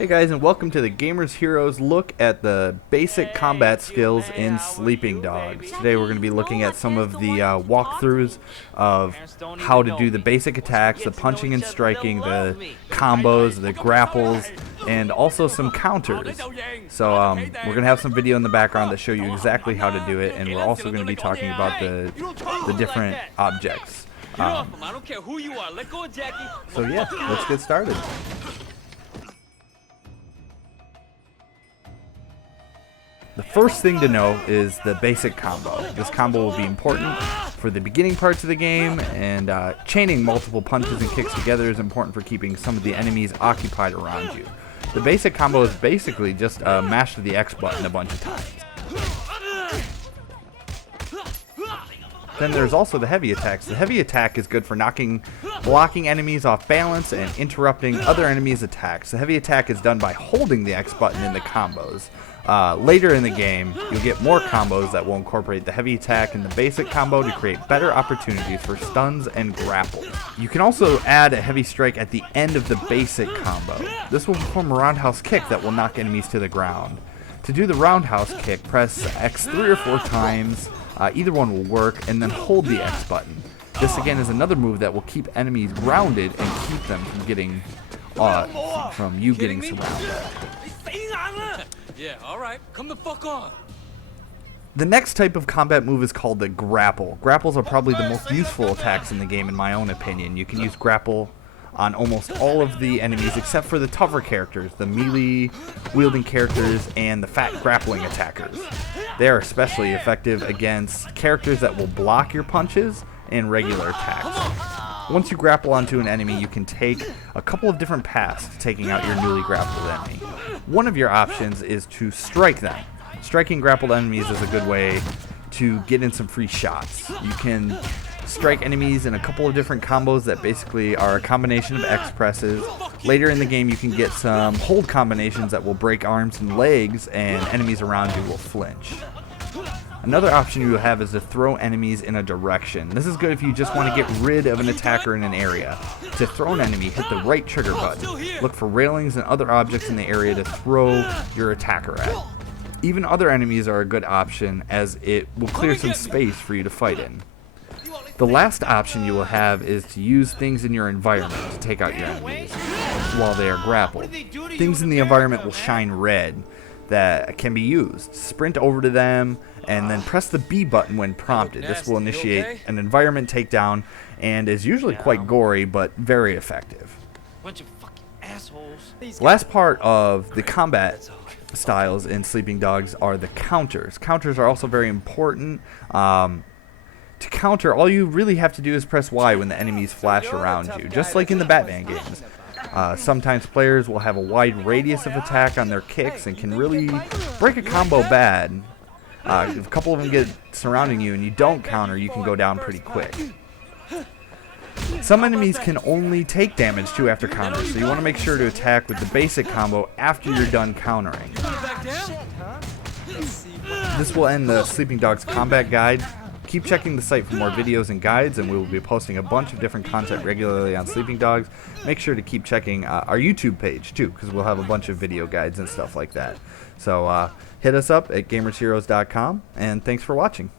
Hey guys, and welcome to the Gamers Heroes look at the basic combat skills in Sleeping Dogs. Today we're going to be looking at some of the walkthroughs of how to do the basic attacks, the punching and striking, the combos, the grapples, and also some counters. So we're going to have some video in the background that show you exactly how to do it, and we're also going to be talking about the different objects. So yeah, let's get started. The first thing to know is the basic combo. This combo will be important for the beginning parts of the game, and chaining multiple punches and kicks together is important for keeping some of the enemies occupied around you. The basic combo is basically just mash the X button a bunch of times. Then there's also the heavy attacks. The heavy attack is good for blocking enemies off balance and interrupting other enemies' attacks. The heavy attack is done by holding the X button in the combos. Later in the game, you'll get more combos that will incorporate the heavy attack and the basic combo to create better opportunities for stuns and grapples. You can also add a heavy strike at the end of the basic combo. This will perform a roundhouse kick that will knock enemies to the ground. To do the roundhouse kick, press X 3 or 4 times. Either one will work, and then hold the X button. This again is another move that will keep enemies grounded and keep them from getting getting surrounded. Yeah, alright, come the fuck on. The next type of combat move is called the grapple. Grapples are probably the most useful attacks in the game in my own opinion. You can use grapple on almost all of the enemies except for the tougher characters, the melee wielding characters, and the fat grappling attackers. They are especially effective against characters that will block your punches and regular attacks. Once you grapple onto an enemy, you can take a couple of different paths to taking out your newly grappled enemy. One of your options is to strike them. Striking grappled enemies is a good way to get in some free shots. You can strike enemies in a couple of different combos that basically are a combination of X presses. Later in the game, you can get some hold combinations that will break arms and legs, and enemies around you will flinch. Another option you have is to throw enemies in a direction. This is good if you just want to get rid of an attacker in an area. To throw an enemy, hit the right trigger button. Look for railings and other objects in the area to throw your attacker at. Even other enemies are a good option, as it will clear some space for you to fight in. The last option you will have is to use things in your environment to take out your enemies while they are grappled. Things in the environment will shine red that can be used. Sprint over to them and then press the B button when prompted. This will initiate an environment takedown and is usually quite gory but very effective. Bunch of fucking assholes. The last part of the combat styles in Sleeping Dogs are the counters. Counters are also very important. To counter, all you really have to do is press Y when the enemies flash around you, just like in the Batman games. Sometimes players will have a wide radius of attack on their kicks and can really break a combo bad. If a couple of them get surrounding you and you don't counter, you can go down pretty quick. Some enemies can only take damage too after counters, so you want to make sure to attack with the basic combo after you're done countering. This will end the Sleeping Dogs combat guide. Keep checking the site for more videos and guides, and we will be posting a bunch of different content regularly on Sleeping Dogs. Make sure to keep checking our YouTube page too, because we'll have a bunch of video guides and stuff like that. So hit us up at gamersheroes.com, and thanks for watching.